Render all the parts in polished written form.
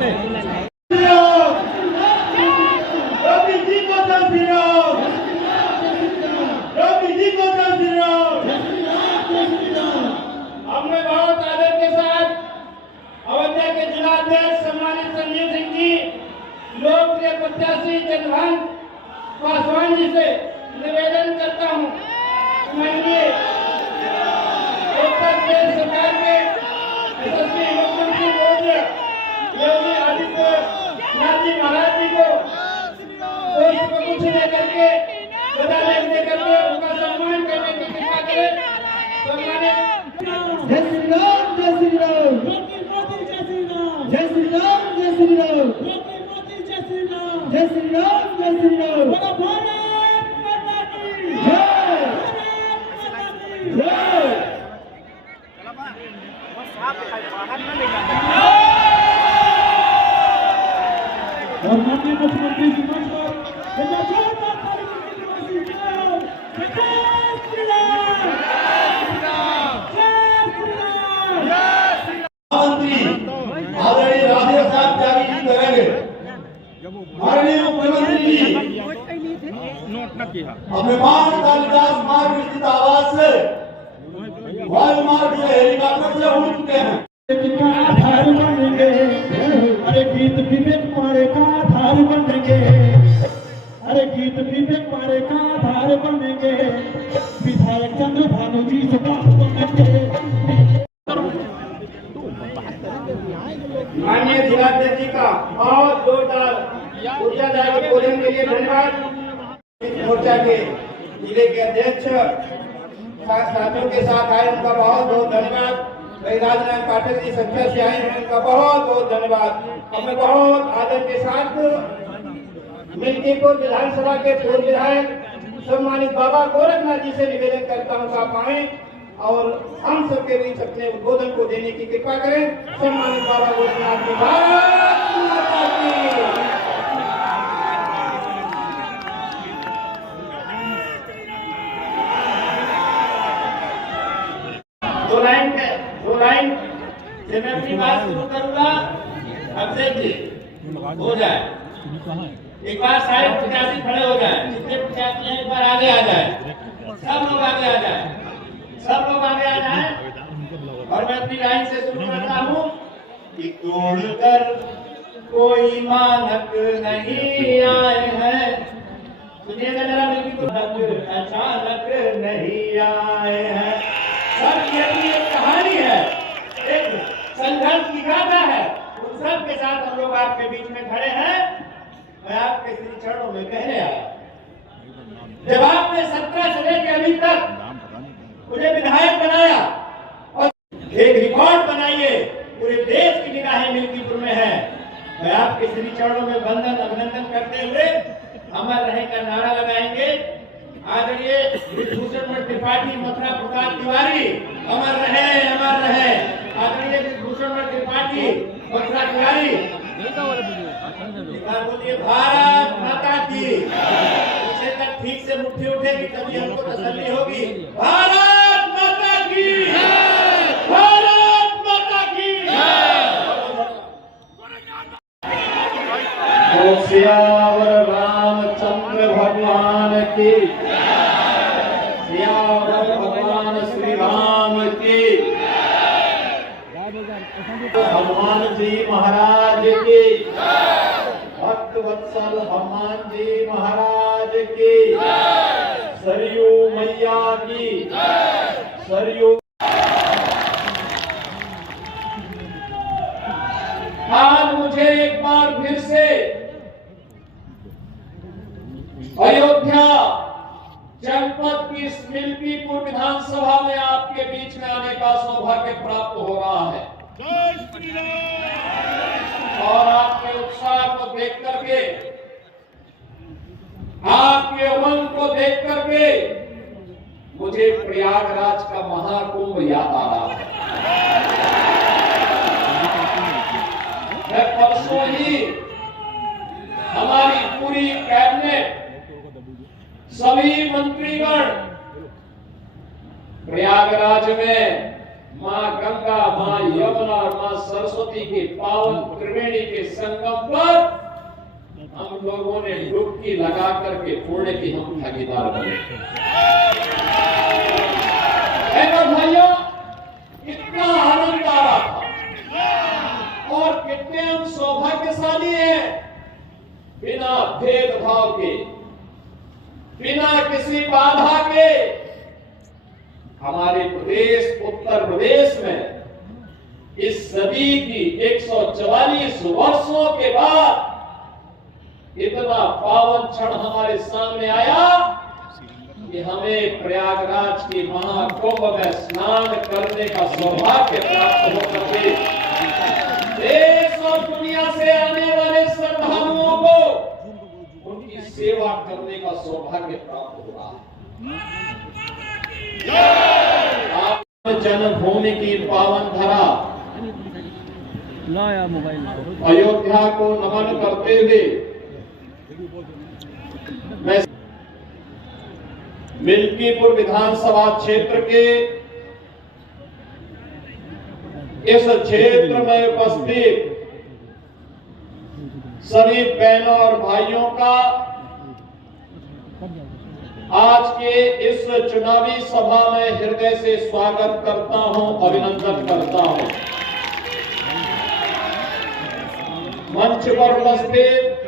हमने बहुत आदर के साथ अयोध्या के जिलाध्यक्ष सम्मानित संजीव सिंह जी, लोकप्रिय प्रत्याशी चंद्रभान पासवान जी से निवेदन करता हूँ, माननीय उत्तर प्रदेश सरकार के यशस्वी मुख्यमंत्री योगी आदित्यनाथ जी महाराज जी को कुछ लेकर के बधाई देकर के उनका सम्मान करने की कृपा करें। सम्मानित जय श्री राम, जय श्री राम, जय श्री राम, जय श्री राम, जय श्री राम, जय श्री राम, और माननीय मुख्यमंत्री जी मंच पर आदरणीय राधे साहब त्यागी जी करेंगे। माननीय मुख्यमंत्री जी अपने पांच कालिदास मार्ग स्थित आवास से वायु मार्ग से हेलीकॉप्टर से उड़ चुके हैं। अरे गीत विवेक मारे का आधार बनेंगे, अरे गीत विवेक मारे का आधार बनेंगे, विधायक चंद्र भानु जी सुधार बनेंगे। माननीय जिलाध्यक्ष जी का बहुत जोरदार ऊर्जादायक बोलने के लिए धन्यवाद। मोर्चा के जिले के अध्यक्ष साथियों के साथ आए उनका बहुत बहुत धन्यवाद। राजनारायण पाठक जी संख्या से आए हैं, उनका बहुत बहुत धन्यवाद। अब मैं बहुत आदर के साथ मिल्कीपुर विधानसभा के पूर्व विधायक सम्मानित बाबा गोरखनाथ जी से निवेदन करता हूँ आप आए और हम सबके बीच अपने उद्बोधन को देने की कृपा करें। सम्मानित बाबा गोरखनाथ जी, भारत माता की। दो लाइन से मैं अपनी बात शुरू करूंगा। अभिषेक जी हो जाए, एक बार सारे प्रत्याशी खड़े हो जाए, जितने प्रत्याशी हैं एक बार आगे आ जाए, सब लोग आगे आ जाए, सब लोग आगे आ जाए। और मैं अपनी लाइन से शुरू करता हूँ कि तोड़कर कोई मानक नहीं आए हैं। सुनिएगा जरा मेरी, अचानक नहीं आए हैं। सब ये एक कहानी है, एक संघर्ष की गाथा है। उन सब के साथ हम लोग आपके बीच में खड़े हैं। मैं आपके श्री चरणों में कहने आया, जब आपने 17 से लेकर अभी तक मुझे विधायक बनाया और एक रिकॉर्ड बनाइए, पूरे देश की निगाहें मिल्कीपुर में है। मैं आपके श्री चरणों में वंदन अभिनंदन करते हुए अमर रहे का नारा लगाएंगे। आदरणीय विभूषण त्रिपाठी, मथुरा प्रसाद तिवारी, अमर रहे, अमर रहे। आदरणीय विभूषण त्रिपाठी, मथुरा तिवारी, बोलिए भारत माता की। पीछे तक ठीक से मुट्ठी उठेगी तभी हमको तसल्ली होगी। भारत माता की, भारत माता की। सियावर रामचंद्र भगवान की, सियावर भगवान श्री राम की, हनुमान जी महाराज की, भक्त वत्सल हनुमान जी महाराज की, सरयू मैया की, सरयू। आज मुझे एक बार फिर से अयोध्या जनपद की मिल्कीपुर विधानसभा में आपके बीच में आने का सौभाग्य प्राप्त हो रहा है और आपके उत्साह को देख करके, आपके उमंग को देख करके मुझे प्रयागराज का महाकुंभ याद आ रहा है। मैं परसों ही हमारी पूरी कैबिनेट, सभी मंत्रीगण प्रयागराज में माँ गंगा, माँ यमुना और माँ सरस्वती के पावन त्रिवेणी के संगम पर हम लोगों ने डुबकी लगा करके पुण्य की हम भागीदार बने। भाइयों, कितना आनंद आ रहा था और कितने हम सौभाग्यशाली हैं, बिना भेदभाव के, बिना किसी बाधा के हमारे प्रदेश उत्तर प्रदेश में इस सदी की 144 वर्षों के बाद इतना पावन क्षण हमारे सामने आया कि हमें प्रयागराज की महाकुंभ में स्नान करने का सौभाग्य प्राप्त हो सके। देश और दुनिया से आने वाले श्रद्धालुओं को उनकी सेवा करने का सौभाग्य प्राप्त हो रहा है। जन्मभूमि की पावन धरा अयोध्या को नमन करते हुए मैं मिल्कीपुर विधानसभा क्षेत्र के इस क्षेत्र में उपस्थित सभी बहनों और भाइयों का आज के इस चुनावी सभा में हृदय से स्वागत करता हूं, अभिनंदन करता हूं। मंच पर उपस्थित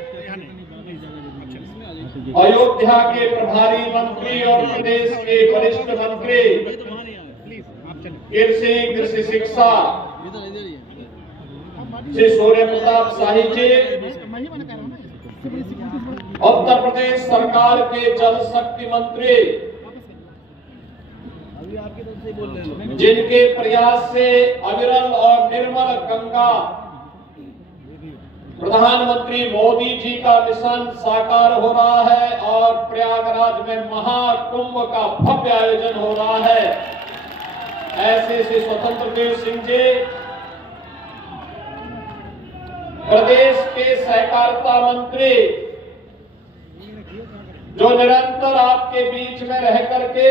अयोध्या के प्रभारी मंत्री और प्रदेश के वरिष्ठ मंत्री कृषि शिक्षा श्री सूर्य प्रताप शाही जी, उत्तर प्रदेश सरकार के जल शक्ति मंत्री, जिनके प्रयास से अविरल और निर्मल गंगा प्रधानमंत्री मोदी जी का मिशन साकार हो रहा है और प्रयागराज में महाकुंभ का भव्य आयोजन हो रहा है, ऐसे श्री स्वतंत्र देव सिंह जी, प्रदेश के सहकारिता मंत्री, जो निरंतर आपके बीच में रह करके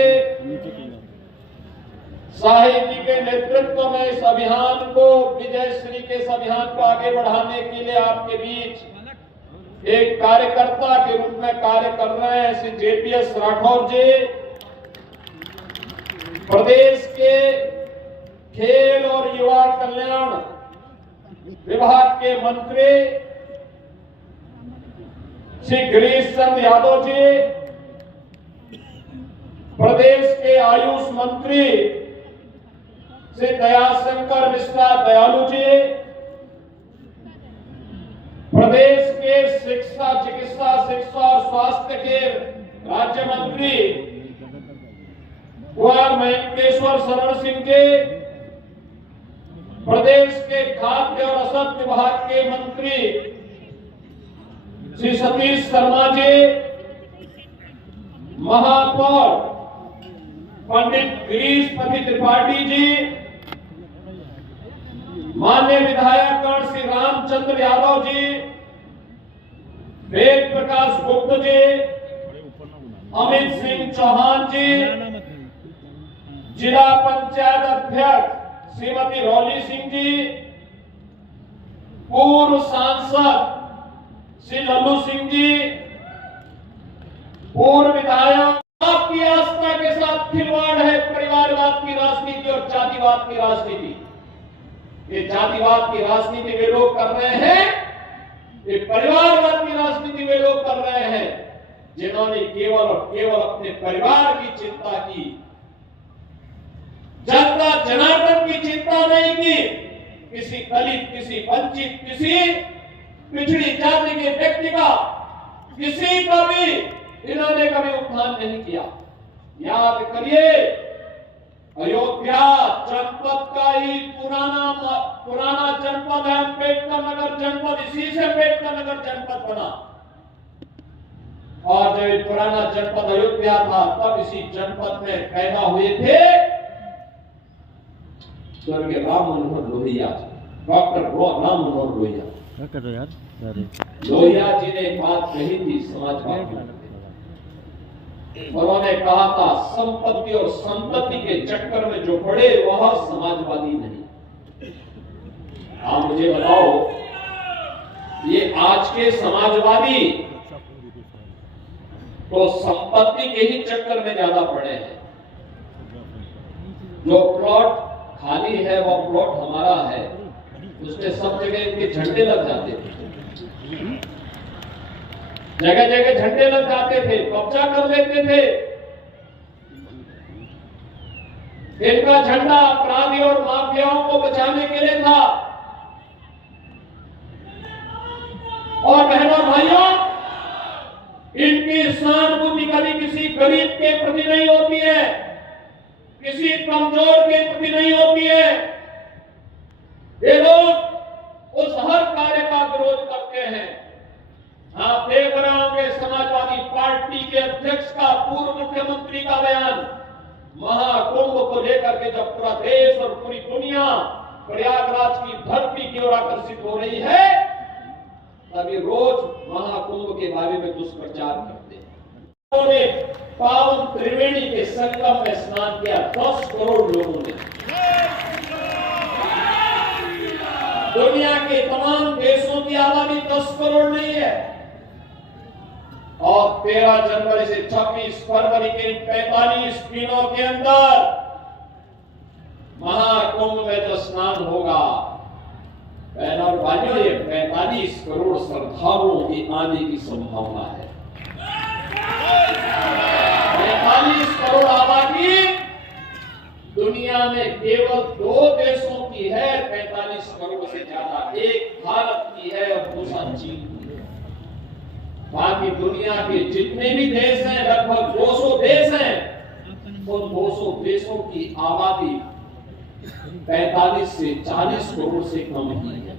शाही जी के नेतृत्व में इस अभियान को, विजयश्री के इस अभियान को आगे बढ़ाने के लिए आपके बीच एक कार्यकर्ता के रूप में कार्य कर रहे हैं श्री जेपीएस राठौर जी, प्रदेश के खेल और युवा कल्याण विभाग के मंत्री श्री गिरीश चंद्र यादव जी, प्रदेश के आयुष मंत्री श्री दयाशंकर मिश्रा दयालु जी, प्रदेश के चिकित्सा शिक्षा और स्वास्थ्य के राज्य मंत्री कुंवर महेंद्रेश्वर शरण सिंह जी, प्रदेश के खाद्य और रसद विभाग के मंत्री श्री सतीश शर्मा जी, महापौर पंडित गिरीशपति त्रिपाठी जी, माननीय विधायकगण श्री रामचंद्र यादव जी, वेद प्रकाश गुप्त जी, अमित सिंह चौहान जी, जिला पंचायत अध्यक्ष श्रीमती रौली सिंह जी, पूर्व सांसद श्री लल्लू सिंह जी, पूर्व विधायक, आपकी आस्था के साथ खिलवाड़ है परिवारवाद की राजनीति और जातिवाद की राजनीति। ये जातिवाद की राजनीति वे लोग कर रहे हैं, ये परिवारवाद की राजनीति वे लोग कर रहे हैं जिन्होंने केवल और केवल अपने परिवार की चिंता की, जनता जनार्दन की चिंता नहीं की। किसी दलित, किसी वंचित, किसी पिछड़ी जाति के व्यक्ति का, किसी का भी इन्होंने कभी उत्थान नहीं किया। याद करिए, अयोध्या जनपद का ही पुराना जनपद है अम्बेडकर नगर जनपद, इसी से अम्बेडकर नगर जनपद बना। और जब पुराना जनपद अयोध्या था तब इसी जनपद में पैदा हुए थे स्वर्गीय राम मनोहर लोहिया, डॉक्टर राम मनोहर लोहिया। लोहिया जी ने एक बात कही थी समाजवाद की, उन्होंने कहा था संपत्ति और संपत्ति के चक्कर में जो पड़े वह समाजवादी नहीं। आप मुझे बताओ, ये आज के समाजवादी तो संपत्ति के ही चक्कर में ज्यादा पड़े हैं। जो प्लॉट खाली है वह प्लॉट हमारा है, उसमें सब जगह इनके झंडे लग जाते थे, जगह जगह झंडे लग जाते थे, कब्जा कर लेते थे। इनका झंडा अपराधी और माफियाओं को बचाने के लिए था। और बहनों भाइयों, इनकी सहानुभूति कभी किसी गरीब के प्रति नहीं होती है, किसी कमजोर के प्रति नहीं होती है। ये लोग उस हर कार्य का विरोध करते हैं। आप देख रहे होंगे समाजवादी पार्टी के अध्यक्ष का, पूर्व मुख्यमंत्री का बयान महाकुंभ को लेकर के जब पूरा देश और पूरी दुनिया प्रयागराज की धरती की ओर आकर्षित हो रही है, तभी रोज महाकुंभ के बारे में दुष्प्रचार करते हैं। उन्होंने पावन त्रिवेणी के संगम में स्नान किया 10 करोड़ लोगों ने। दुनिया के तमाम देशों की आबादी 10 करोड़ नहीं है। और 13 जनवरी से 26 फरवरी के 45 दिनों के अंदर महाकुंभ में जो स्नान होगा, बहनों और भाइयों, ये 45 करोड़ श्रद्धालुओं की आने की संभावना है। 45 करोड़ आबादी दुनिया में केवल 2 देशों की है, 45 करोड़ से ज्यादा। एक भारत की है और दूसरा चीन की है। बाकी दुनिया के जितने भी देश हैं, लगभग 200 देश हैं, उन 200 देशों की आबादी 45 से 40 करोड़ से कम ही है।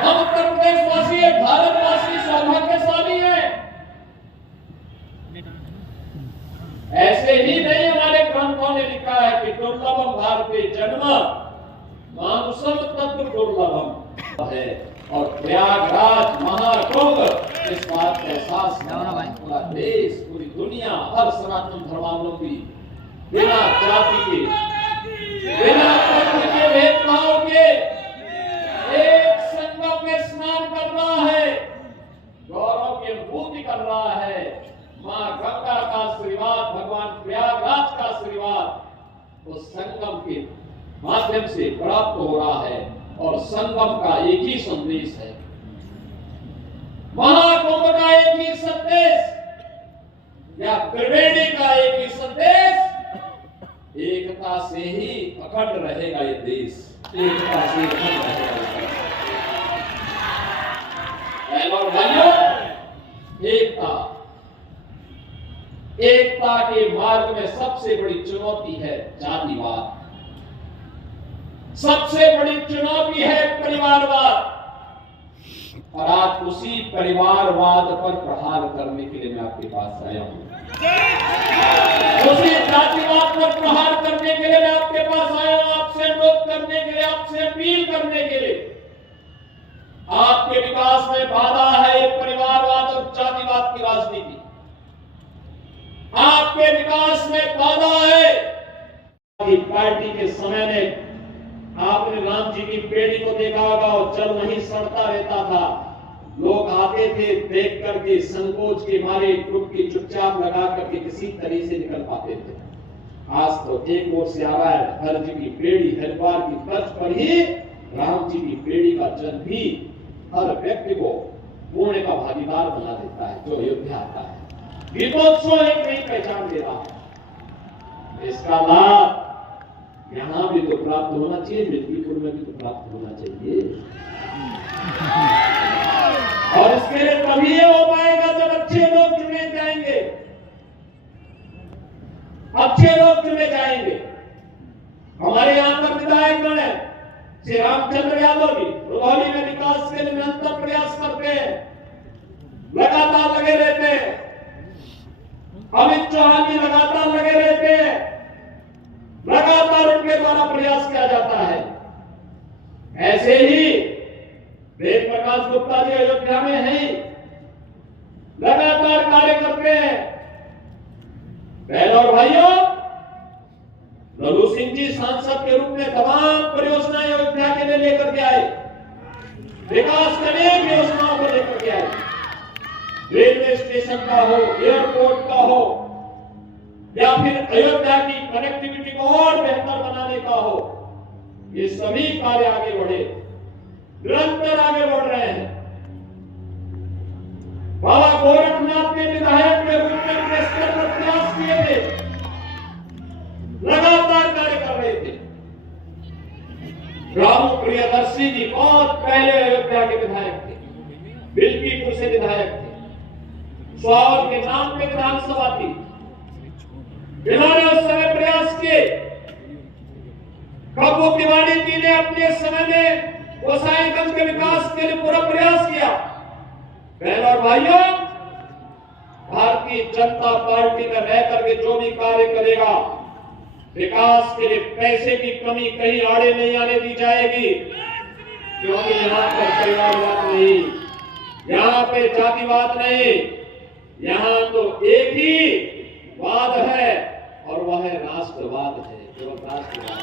हम उत्तर प्रदेश वासी, भारतवासी सौभाग्यशाली हैं। ऐसे ही नहीं, हमारे ग्रंथों ने लिखा है कि दुर्लभम भारतीय जन्म मानुषम तत्व दुर्लभम है। और प्रयागराज महाकुंभ इस बात का एहसास पूरा देश, पूरी दुनिया, हर सनातन धर्मावलंबी बिना जाति के, बिना पंथ के भेदभाव के एक संगम में स्नान कर रहा है, गौरव की अनुभूति कर रहा है। मां गंगा का आशीर्वाद, भगवान प्रयागराज का आशीर्वाद उस संगम के माध्यम से प्राप्त हो रहा है। और संगम का एक ही संदेश है, महाकुंभ का एक ही संदेश, या त्रिवेणी का एक ही संदेश, एकता से ही अखंड रहेगा ये देश, एकता से अखंड रहेगा। और भाइयों, एकता के मार्ग में सबसे बड़ी चुनौती है जातिवाद, सबसे बड़ी चुनौती है परिवारवाद। और आज उसी परिवारवाद पर प्रहार करने के लिए मैं आपके पास आया हूं। उसी जातिवाद पर प्रहार करने के लिए मैं आपके पास आया हूं, आपसे अनुरोध करने के लिए, आपसे अपील करने के लिए। आपके विकास में बाधा है परिवारवाद और जातिवाद की राजनीति। आपके विकास में बाधा है। पार्टी के समय में आपने राम जी की बेड़ी को देखा होगा, और जल नहीं सड़ता रहता था। लोग आते थे, देख करके संकोच के मारे ग्रुप की चुपचाप लगा करके किसी तरह से निकल पाते थे। आज तो एक ओर से आ रहा है, हर जी की बेड़ी, हरिद्वार की तर्ज पर ही राम जी की बेड़ी का जल भी हर व्यक्ति को पुण्य का भागीदार बना देता है जो अयोध्या आता है। दीपोत्सव एक नई पहचान दे रहा है। इसका लाभ यहां भी तो प्राप्त होना चाहिए, मिर्कीपुर में भी तो प्राप्त होना चाहिए। और इसके लिए तभी हो पाएगा जब अच्छे लोग चुने जाएंगे, अच्छे लोग चुने जाएंगे। हमारे यहां पर विधायक गण है, श्री रामचंद्र यादव जी रुधौली में विकास के लिए निरंतर प्रयास करते हैं, लगातार लगे रहते हैं। अमित चौहान जी लगातार लगे रहते हैं, लगातार उनके द्वारा प्रयास किया जाता है। ऐसे ही वेद प्रकाश गुप्ता जी अयोध्या में हैं, लगातार कार्य करते हैं। बहनों और भाइयों, लल्लू सिंह जी सांसद के रूप में तमाम परियोजनाएं अयोध्या के लिए लेकर के आए, विकास के अनेक योजनाओं को लेकर के आए। रेलवे स्टेशन का हो, एयरपोर्ट का हो, या फिर अयोध्या की कनेक्टिविटी को और बेहतर बनाने का हो, ये सभी कार्य आगे बढ़े, निरंतर आगे बढ़ रहे हैं। बाबा गोरखनाथ ने विधायक के रूप में अपने स्तर पर प्रयास किए थे, लगातार कार्य कर रहे थे। रामू प्रियदर्शी जी बहुत पहले अयोध्या के विधायक थे, बिल्कीपुर से विधायक थे, स्वावर के नाम पे विधानसभा थी। इन्होंने उस समय प्रयास किए। कब्बू तिवारी जी ने अपने समय में गोसाईगंज के विकास के लिए पूरा प्रयास किया। बहनों और भाइयों, भारतीय जनता पार्टी में रह करके जो भी कार्य करेगा, विकास के लिए पैसे की कमी कहीं आड़े नहीं आने दी जाएगी, क्योंकि यहाँ पर परिवारवाद नहीं, यहाँ पे जातिवाद नहीं, यहाँ तो एक ही वाद है और वह है राष्ट्रवाद है। जो राष्ट्रवाद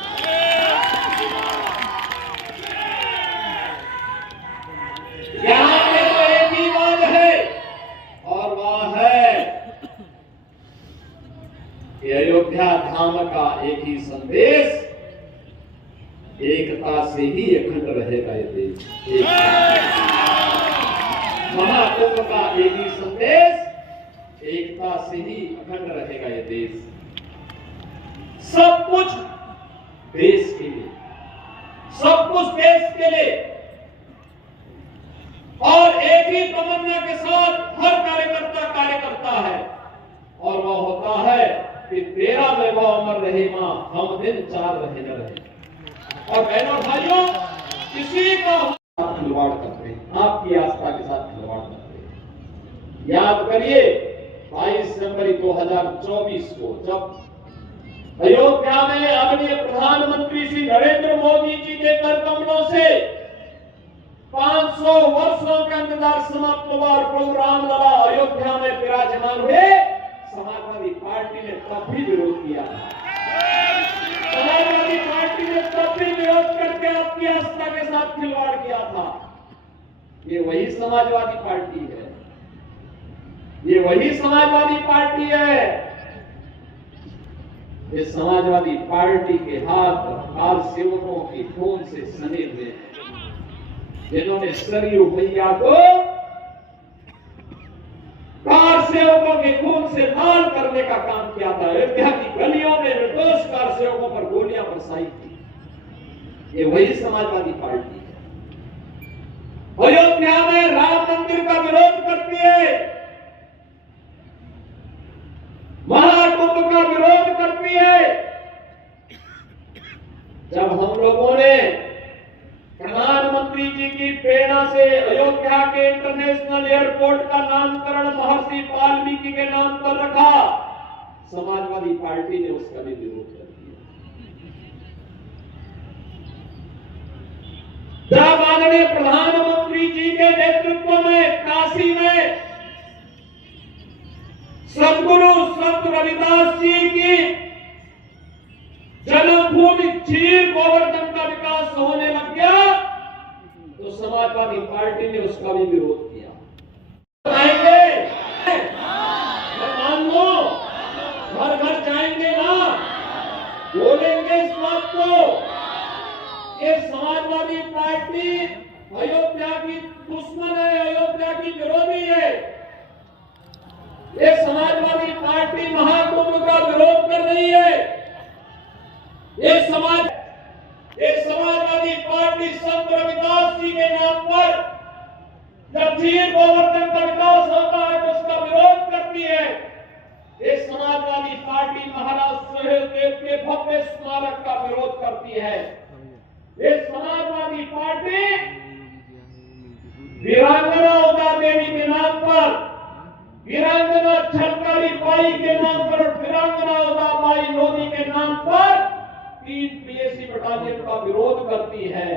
यहाँ पे तो एक ही वाद है और वह है कि अयोध्या धाम का एक ही संदेश, एकता से ही अखंड रहेगा ये देश। महाकुंभ का एक ही संदेश, एकता से ही अखंड रहेगा ये देश। सब कुछ देश के लिए, सब कुछ देश के लिए, और एक ही तमन्ना के साथ हर कार्यकर्ता कार्य करता है, और वह होता है कि तेरा वैभव अमर रहे मां, हम दिन चार रहे न रहे। और बहनों भाइयों, किसी का खिलवाड़ करते हैं, आपकी आस्था के साथ खिलवाड़ करते हैं। याद करिए 22 जनवरी 2024 को जब अयोध्या में आदरणीय प्रधानमंत्री श्री नरेंद्र मोदी जी के कर कमलों से 500 वर्षों का इंतजार समाप्त हुआ और प्रभु रामलला अयोध्या में विराजमान हुए, समाजवादी पार्टी ने तब भी विरोध किया। समाजवादी पार्टी ने तब भी विरोध करके आपकी आस्था के साथ खिलवाड़ किया था। ये वही समाजवादी पार्टी है, ये वही समाजवादी पार्टी है। ये समाजवादी पार्टी के हाथ कार सेवकों के खून से सने हुए हैं, जिन्होंने सरयू मैया को कार सेवकों के खून से लाल करने का काम किया था। अयोध्या की गलियों में निर्दोष कार सेवकों पर गोलियां बरसाई थी। ये वही समाजवादी पार्टी है। अयोध्या में राम मंदिर का विरोध करती है, महाकुंभ का विरोध करती है। जब हम लोगों ने प्रधानमंत्री जी की प्रेरणा से अयोध्या के इंटरनेशनल एयरपोर्ट का नामकरण महर्षि वाल्मीकि के नाम पर रखा, समाजवादी पार्टी ने उसका भी विरोध कर दिया। जब आदरणीय प्रधानमंत्री जी के नेतृत्व में काशी में सदगुरु संत रविदास जी की जन्मभूमि क्षीर गोवर्धन का विकास होने लग गया, तो समाजवादी पार्टी ने उसका भी विरोध किया। आएंगे मान लो, घर घर जाएंगे ना, बोलेंगे इस बात को। ये समाजवादी पार्टी अयोध्या की दुश्मन है, अयोध्या की विरोधी है। ये समाजवादी पार्टी महाकुंभ का विरोध कर रही है। ये समाजवादी पार्टी संत रविदास जी के नाम पर जब क्षीर गोवर्धन का विकास होता है तो उसका विरोध करती है। ये समाजवादी पार्टी महाराज सुहेलदेव के भव्य स्मारक का विरोध करती है। ये समाजवादी पार्टी वीरांगना उदा देवी के नाम पर, वीरांगना छलकारी बाई के नाम पर, वीरांगना उदाबाई लोधी के नाम पर 3 पीएसी बटालियन का विरोध करती है,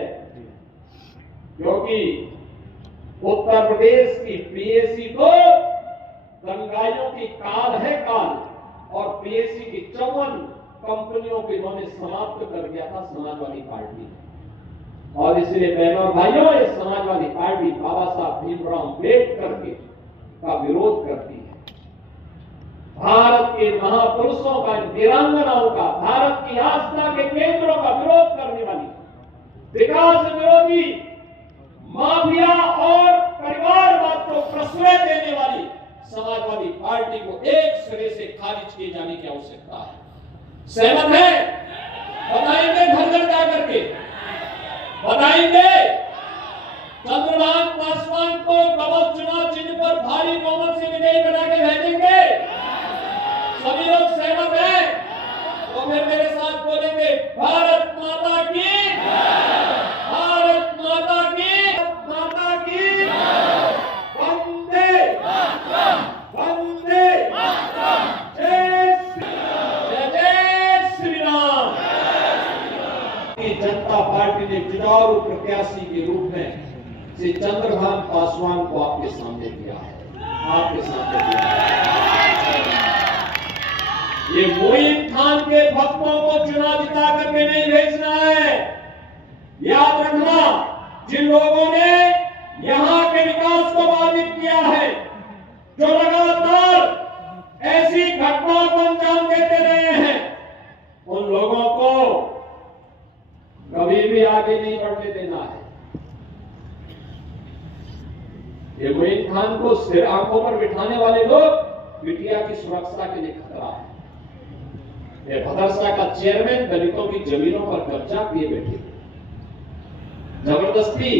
क्योंकि उत्तर प्रदेश की पीएसी को दंगाइयों की काल है काल, और पीएसी की 54 कंपनियों को इन्होंने समाप्त कर दिया था समाजवादी पार्टी। और इसलिए बहनों और भाइयों, ये समाजवादी पार्टी बाबा साहब भीमराव अम्बेडकर का विरोध करती है। भारत के महापुरुषों का, वीरांगनाओं का, भारत की आस्था के केंद्रों का विरोध करने वाली, विकास विरोधी, माफिया और परिवारवाद को प्रश्रय देने वाली समाजवादी पार्टी को एक सिरे से खारिज किए जाने की आवश्यकता है। सहमत है? बताएंगे घर घर जाकर के, बताएंगे। चंद्रभान पासवान को कमल चुनाव चिन्ह पर भारी बहुमत से विजयी बना के भेजेंगे। सभी लोग सहमत हैं? तो फिर मेरे साथ बोलेंगे, भारत माता की, भारत माता की, माता की, वंदे वंदे, जय श्री राम। जनता पार्टी ने जुझारू प्रत्याशी के रूप में श्री चंद्रभान पासवान को आपके सामने दिया है, आपके सामने दिया है। ये मोइन खान के भक्तों को चुनाव जिता करके नहीं भेजना है। याद रखना, जिन लोगों ने यहां के विकास को बाधित किया है, जो लगातार ऐसी घटनाओं को अंजाम देते रहे हैं, उन लोगों को कभी भी आगे नहीं बढ़ने देना है। ये मोइन खान को सिर आंखों पर बिठाने वाले लोग बिटिया की सुरक्षा के लिए खतरा है। ये भदरसा का चेयरमैन दलितों की जमीनों पर कब्जा किए बैठे, जबरदस्ती।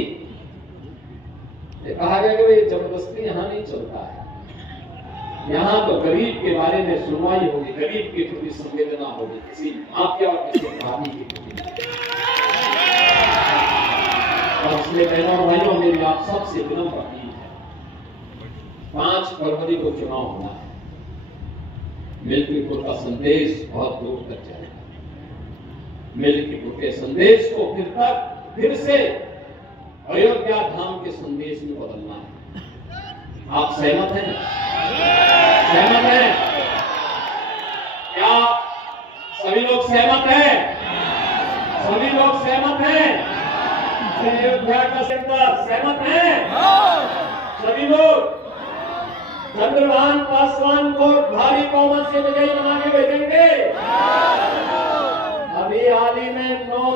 कहा गया कि जबरदस्ती यहां नहीं चलता है, यहां तो गरीब के बारे में सुनवाई होगी, गरीब की प्रति संवेदना होगी, किसी माफिया और किसी अपराधी की प्रति। और इसलिए बहनों और भाइयों, मेरी आप सबसे विनम्र अपील है, 5 फरवरी को चुनाव होना है। मिल्कीपुर का संदेश बहुत दूर तक जाएगा। मिल्कीपुर के संदेश को फिर से अयोध्या धाम के संदेश में बदलना है। आप सहमत हैं? सहमत हैं? क्या सभी लोग सहमत हैं? सभी लोग सहमत हैं? अयोध्या का सेंटर सहमत हैं? सभी लोग चंद्रभान पासवान को भारी बहुमत से विजयी बना के भेजेंगे। अभी हाल ही में 9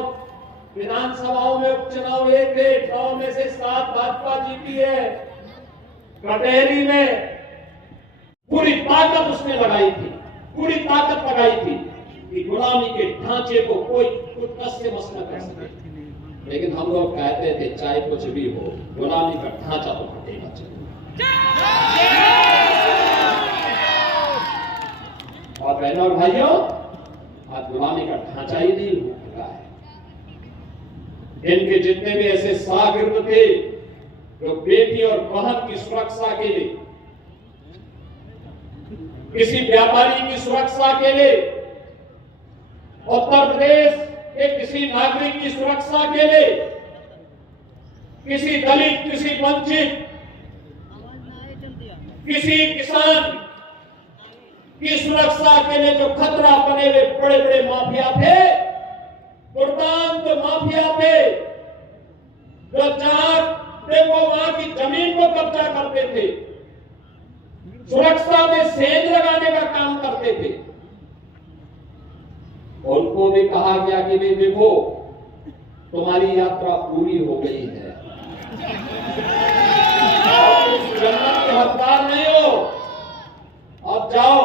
विधानसभाओं में उपचुनाव हुए थे, 9 में से 7 भाजपा जीती है। कटेहरी में पूरी ताकत उसने लगाई थी, पूरी ताकत लगाई थी कि गुलामी के ढांचे को कोई कुछ कस से मस न कर सके। लेकिन हम लोग कहते थे चाहे कुछ भी हो, गुलामी का ढांचा तो हटेगा चाहिए। और बहनों और भाइयों, आज गुलामी का ढांचा ही नहीं हो सका है। इनके जितने भी ऐसे शागिर्द थे जो बेटी और बहन की सुरक्षा के लिए, किसी व्यापारी की सुरक्षा के लिए, उत्तर प्रदेश के किसी नागरिक की सुरक्षा के लिए, किसी दलित, किसी वंचित, किसी किसान की सुरक्षा के लिए जो खतरा बने हुए बड़े बड़े माफिया थे, दुर्दांत माफिया थे, जो जहां देखो वहां की जमीन को कब्जा करते थे, सुरक्षा में सेंध लगाने का काम करते थे, उनको भी कहा गया कि भाई देखो तुम्हारी यात्रा पूरी हो गई है, जन्नत के हकदार नहीं हो, अब जाओ,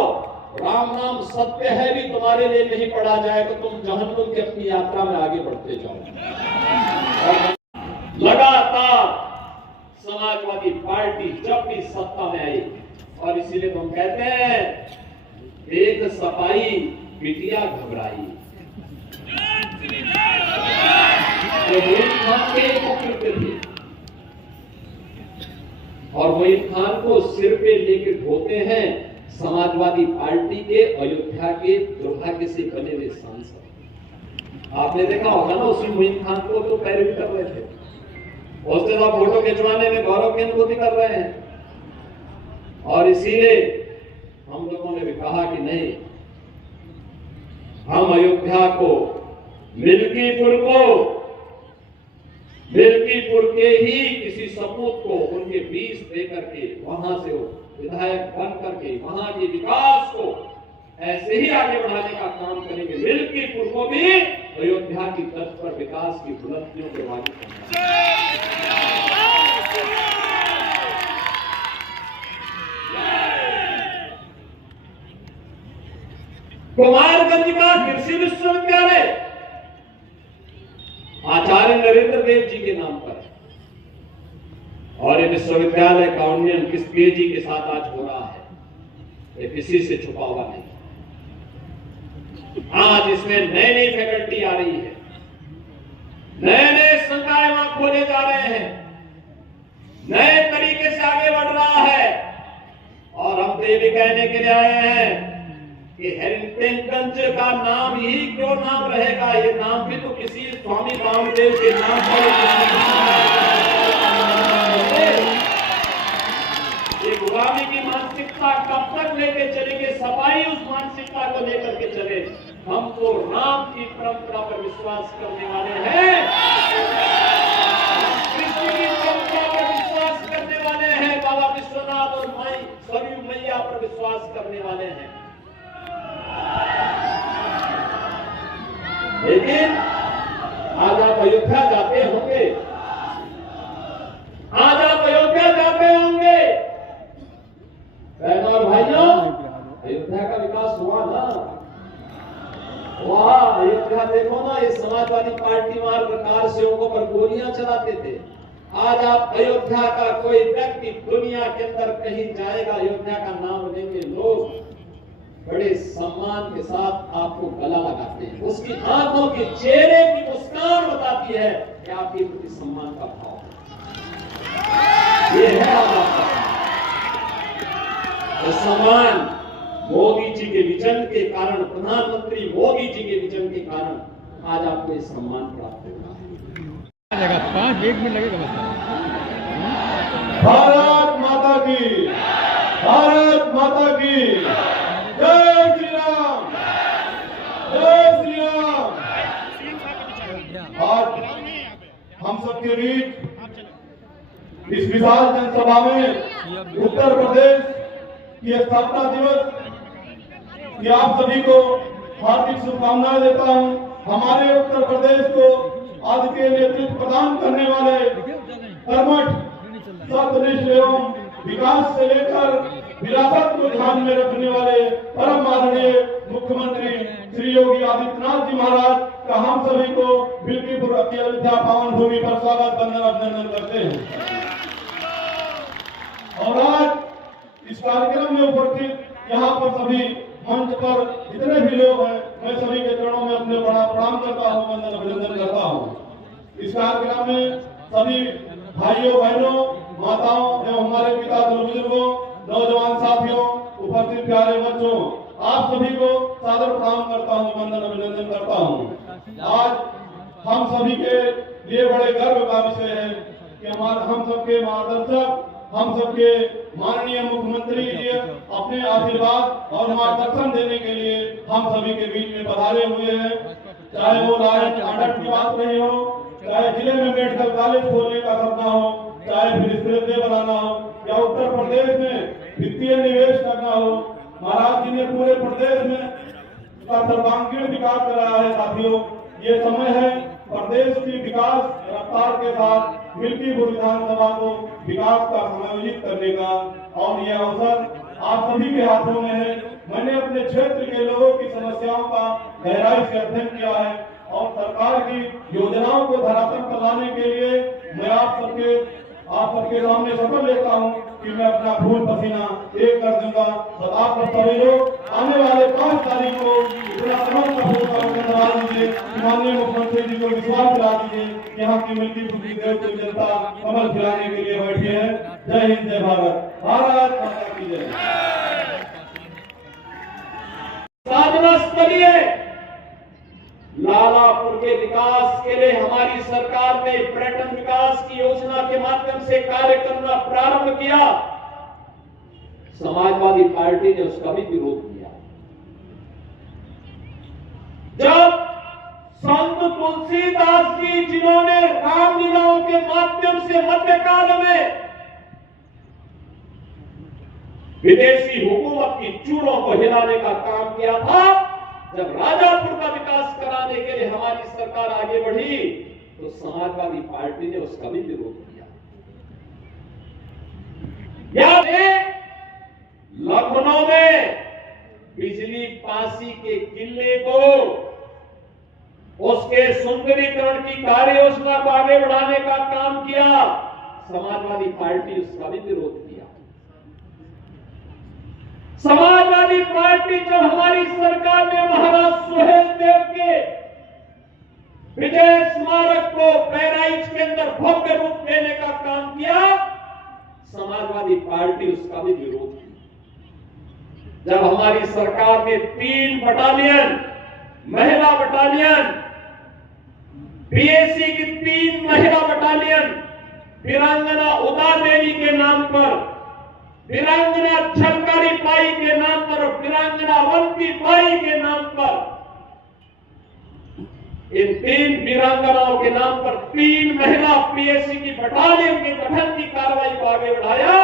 राम नाम सत्य है भी तुम्हारे लिए नहीं पढ़ा जाएगा, तुम जहन्नुम की अपनी यात्रा में आगे बढ़ते जाओ। लगातार समाजवादी पार्टी जब भी सत्ता में आई, और इसीलिए तो हम कहते हैं एक सफाई बिटिया घबराई। मोइन खान के पुत्र थे और मोइन खान को सिर पे लेके ढोते हैं समाजवादी पार्टी के अयोध्या के दुर्भाग्य से बने हुए सांसद। आपने देखा होगा ना, उसी मोइन खान को तो पैरवी कर रहे थे, उसके बाद फोटो खिंचवाने में गौरव की अनुभूति कर रहे हैं। और इसीलिए हम लोगों ने भी कहा कि नहीं, हम अयोध्या को मिल्कीपुर के ही किसी सपूत को उनके बीच देकर के वहां से वो विधायक बन करके वहां के विकास को ऐसे ही आगे बढ़ाने का काम करेंगे। मिल्कीपुर को भी अयोध्या की तर्ज पर विकास की बुलंदियों के वाली कुमारगंज का कृषि विश्वविद्यालय आचार्य नरेंद्र देव जी के नाम पर है और ये विश्वविद्यालय का उन्नयन किस तेजी के साथ आज हो रहा है, ये किसी से छुपा हुआ नहीं। आज इसमें नई नई फैकल्टी आ रही है, नए नए संकाय वहां खोले जा रहे हैं, नए तरीके से आगे बढ़ रहा है। और हम तो ये भी कहने के लिए आए हैं कि हेरिटेजगंज का नाम ही क्यों नाम रहेगा, ये नाम भी तो किसी स्वामी रामदेव के नाम पर। ये गुलामी की मानसिकता कब तक लेके चलेंगे, सफाई उस मानसिकता को लेकर के चले। हम तो राम की परंपरा पर विश्वास करने वाले हैं, कृष्ण की परंपरा पर विश्वास करने वाले हैं, बाबा विश्वनाथ और माई सरयू मैया पर विश्वास करने वाले हैं। लेकिन आज आप अयोध्या जाते होंगे, आज आप अयोध्या जाते होंगे बहनों और भाइयों, अयोध्या का विकास हुआ ना, वहां अयोध्या देखो ना, ये समाजवादी पार्टी वहां कार सेवकों पर गोलियां चलाते थे। आज आप अयोध्या का कोई व्यक्ति दुनिया के अंदर कहीं जाएगा, अयोध्या का नाम लेंगे, लोग बड़े सम्मान के साथ आपको गला लगाते हैं। उसकी आंखों के चेहरे की मुस्कान बताती है कि आपके प्रति सम्मान का भाव ये है। आपका सम्मान मोदी जी के विजन के कारण, प्रधानमंत्री मोदी जी के विजन के कारण आज आपको इस सम्मान प्राप्त होगा। 5 मिनट लगेगा बस। भारत माता की, भारत माता की जय श्री राम, जय श्री राम। आज हम सबके बीच इस विशाल जनसभा में उत्तर प्रदेश की स्थापना दिवस की आप सभी को हार्दिक शुभकामनाएं देता हूं। हमारे उत्तर प्रदेश को आज के नेतृत्व प्रदान करने वाले कर्मठ, सत्यनिष्ठ एवं विकास से लेकर विरासत को ध्यान में रखने वाले परम आदरणीय मुख्यमंत्री श्री योगी आदित्यनाथ जी महाराज का हम सभी को मिल्कीपुर की अयोध्या पावन भूमि पर स्वागत, वंदन, अभिनंदन करते हैं। और आज इस कार्यक्रम में उपस्थित यहाँ पर सभी मंच पर जितने भी लोग हैं, मैं सभी के चरणों में अपने बड़ा प्रणाम करता हूँ, वंदन, अभिनंदन करता हूँ। इस कार्यक्रम में सभी भाइयों बहनों, माताओं एवं हमारे पिता बुजुर्गों, नौजवान साथियों, उपस्थित प्यारे बच्चों, आप सभी को सादर प्रणाम करता हूं, वंदन, अभिनंदन करता हूं। आज हम सभी के लिए बड़े गर्व का विषय है कि हम सबके मार्गदर्शक, हम सबके माननीय मुख्यमंत्री जी अपने आशीर्वाद और मार्गदर्शन देने के लिए हम सभी के बीच में पधारे हुए हैं। चाहे वो लायन आडट की बात रही हो, चाहे जिले में मेडिकल कॉलेज खोलने का सपना हो, चाहे फिर स्कूल बनाना हो, या उत्तर प्रदेश में वित्तीय निवेश करना हो। महाराज जी ने पूरे प्रदेश में का सर्वांगीण विकास कराया है। साथियों, ये समय है प्रदेश की विकास रफ्तार के साथ मिल्कीपुर विधानसभा को विकास का समायोजित करने का, और यह अवसर आप सभी के हाथों में है। मैंने अपने क्षेत्र के लोगों की समस्याओं का गहराई से अध्ययन किया है और सरकार की योजनाओं को धरातल पर लाने के लिए मैं आप सबके सामने शपथ लेता हूं कि मैं अपना खून पसीना एक कर दूंगा। और आप सभी लोग आने वाले 5 तारीख को इतना समर्पण धन्यवाद दीजिए, माननीय मुख्यमंत्री जी को विश्वास दिला दीजिए। यहाँ की मिल्कीपुर की देवती जनता कमल खिलाने के लिए बैठी है। जय हिंद, जय भारत, भारत माता की जय। साधना स्थलीय लालापुर के विकास के लिए हमारी सरकार ने पर्यटन विकास की योजना के माध्यम से कार्य करना प्रारंभ किया। समाजवादी पार्टी ने उसका भी विरोध किया। जब संत तुलसीदास जी, जिन्होंने रामलीलाओं के माध्यम से मध्यकाल में विदेशी हुकूमत की चूड़ों को हिलाने का काम किया था, जब राजापुर का विकास कराने के लिए हमारी सरकार आगे बढ़ी तो समाजवादी पार्टी ने उसका भी विरोध किया। याद है लखनऊ में बिजली पासी के किले को, उसके सुंदरीकरण की कार्य योजना को आगे बढ़ाने का काम किया, समाजवादी पार्टी उसका भी विरोध किया। समाजवादी पार्टी जब हमारी सरकार ने महाराज सुहेल देव के विजय स्मारक को बहराइच के अंदर भव्य रूप देने का काम किया, समाजवादी पार्टी उसका भी विरोध किया। जब हमारी सरकार ने 3 बटालियन, महिला बटालियन, बीएससी की 3 महिला बटालियन वीरांगना उदा देवी के नाम पर, वीरांगना छलकारी बाई के नाम पर और वीरांगना अवंती बाई के नाम पर, इन 3 वीरांगनाओं के नाम पर 3 महिला पीएससी की बटालियन के गठन की कार्रवाई को आगे बढ़ाया,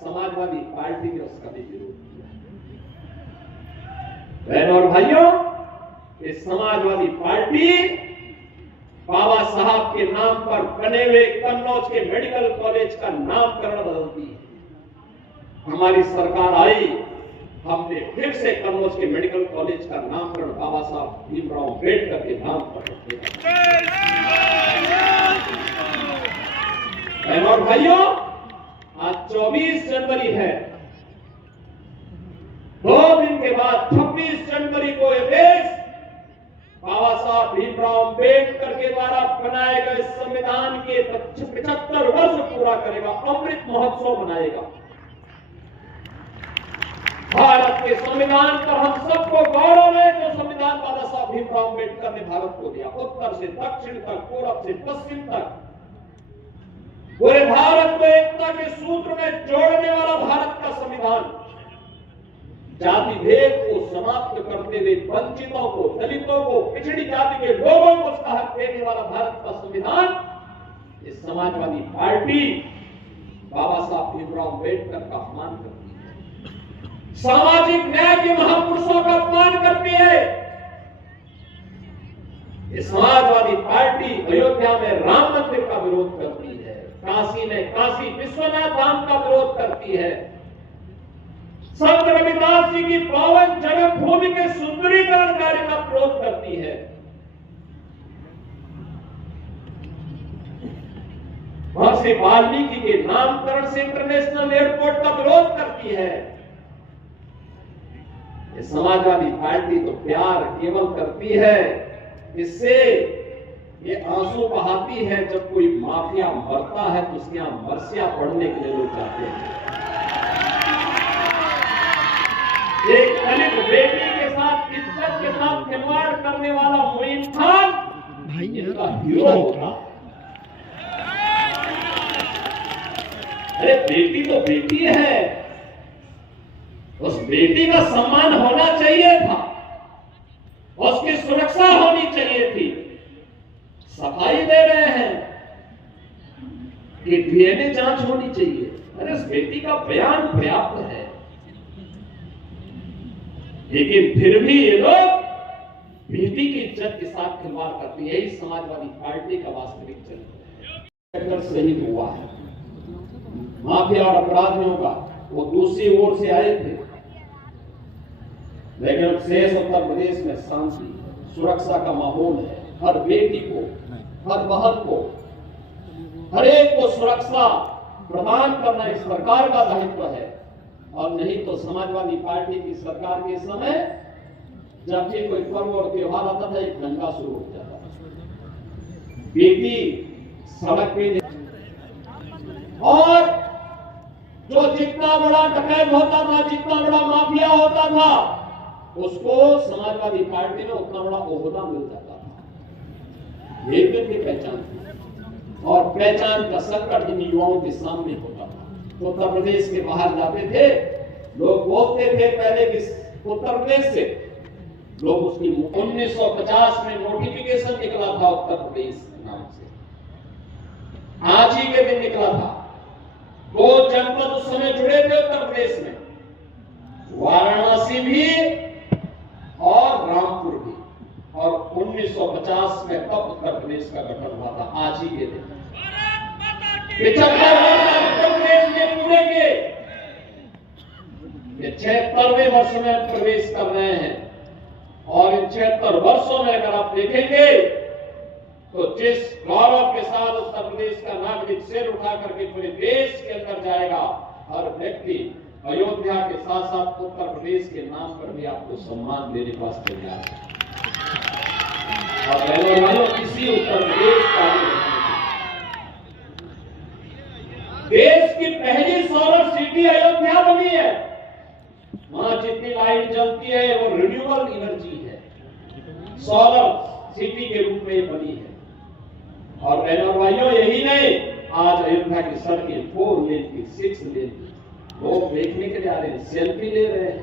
समाजवादी पार्टी ने उसका भी विरोध किया। बहनों और भाइयों, इस समाजवादी पार्टी बाबा साहब के नाम पर बने हुए कन्नौज के मेडिकल कॉलेज का नामकरण बदलती है। हमारी सरकार आई, हमने फिर से कन्नौज के मेडिकल कॉलेज का नामकरण बाबा साहब भीमराव अम्बेडकर के नाम पर रखा। और भाइयों, आज 24 जनवरी है। 2 दिन के बाद 26 जनवरी को यह देश बाबा साहब भीमराव अम्बेडकर के द्वारा बनाए गए संविधान के 75 वर्ष पूरा करेगा, अमृत महोत्सव मनाएगा। भारत के संविधान पर हम सबको गौरव है, जो संविधान बाबा साहब भीमराव अम्बेडकर ने भारत को दिया। उत्तर से दक्षिण तक, पूरब से पश्चिम तक, पूरे भारत को एकता के सूत्र में जोड़ने वाला भारत का संविधान, जाति भेद को समाप्त करते हुए वंचितों को, दलितों को, पिछड़ी जाति के लोगों को उसका हक देने वाला भारत का संविधान, इस समाजवादी पार्टी बाबा साहब भीमराव अम्बेडकर का अपमान करती है, सामाजिक न्याय के महापुरुषों का अपमान करती है। इस समाजवादी पार्टी अयोध्या में राम मंदिर का विरोध करती है, काशी में काशी विश्वनाथ धाम का विरोध करती है, संत रविदास जी की पावन जन्मभूमि के सुंदरीकरण कार्य का विरोध करती है। महर्षि वाल्मीकि के नामकरण से इंटरनेशनल एयरपोर्ट का विरोध करती है। ये समाजवादी पार्टी तो प्यार केवल करती है, इससे ये आंसू बहाती है जब कोई माफिया मरता है तो उसके यहां मरसिया पढ़ने के लिए लोग जाते हैं। एक दलित बेटी के साथ, इज्जत के साथ खिलवाड़ करने वाला मोइन खान इनका हीरो होगा। अरे बेटी तो बेटी है, उस बेटी का सम्मान होना चाहिए था, उसकी सुरक्षा होनी चाहिए थी। सफाई दे रहे हैं कि डीएनए जांच होनी चाहिए। अरे उस बेटी का बयान पर्याप्त है, लेकिन फिर भी ये लोग बेटी की इज्जत के साथ खिलवाड़ करती है। यही समाजवादी पार्टी का वास्तविक चरित्र है। शहीद हुआ है माफिया और अपराधियों का, वो दूसरी ओर से आए थे, लेकिन शेष उत्तर प्रदेश में शांति, सुरक्षा का माहौल है। हर बेटी को, हर बहन को, हर एक को सुरक्षा प्रदान करना इस सरकार का दायित्व है। और नहीं तो समाजवादी पार्टी की सरकार के समय जब भी कोई पर्व और त्योहार आता था, एक दंगा शुरू हो जाता था, बेटी सड़क पे, और जो जितना बड़ा डकैत होता था, जितना बड़ा माफिया होता था, उसको समाजवादी पार्टी में उतना बड़ा ओहदा मिल जाता था। ये की पहचान थी, और पहचान का संकट इन युवाओं के सामने होता था। तो उत्तर प्रदेश के बाहर जाते थे लोग बोलते थे पहले कि उत्तर प्रदेश से, लोग उसकी 1950 में नोटिफिकेशन निकला था उत्तर प्रदेश नाम से, आज ही के दिन निकला था। 2 जनपद उस समय जुड़े थे उत्तर प्रदेश में, वाराणसी भी और रामपुर भी, और 1950 में तब उत्तर प्रदेश का गठन हुआ था, आज ही के दिन। 75 वर्ष उत्तर प्रदेश में पूरे के, ये 76वें वर्ष में प्रवेश कर रहे हैं। और इन 76 वर्षों में अगर आप देखेंगे तो जिस गौरव के साथ उत्तर प्रदेश का नागरिक सिर उठा करके पूरे देश के अंदर जाएगा, हर व्यक्ति अयोध्या के साथ साथ उत्तर प्रदेश के नाम पर भी आपको सम्मान देने के वास्ते तैयार है। और बहनों किसी उत्तर प्रदेश का देश की पहली सोलर सिटी अयोध्या बनी है। वहां जितनी लाइट जलती है वो रिन्यूएबल एनर्जी है, सोलर सिटी के रूप में बनी है। और बहनों और भाइयों, यही नहीं, आज अयोध्या की सड़कें 4 लेन की, 6 लेन की, लोग देखने के लिए आ रहे हैं, सेल्फी ले रहे हैं।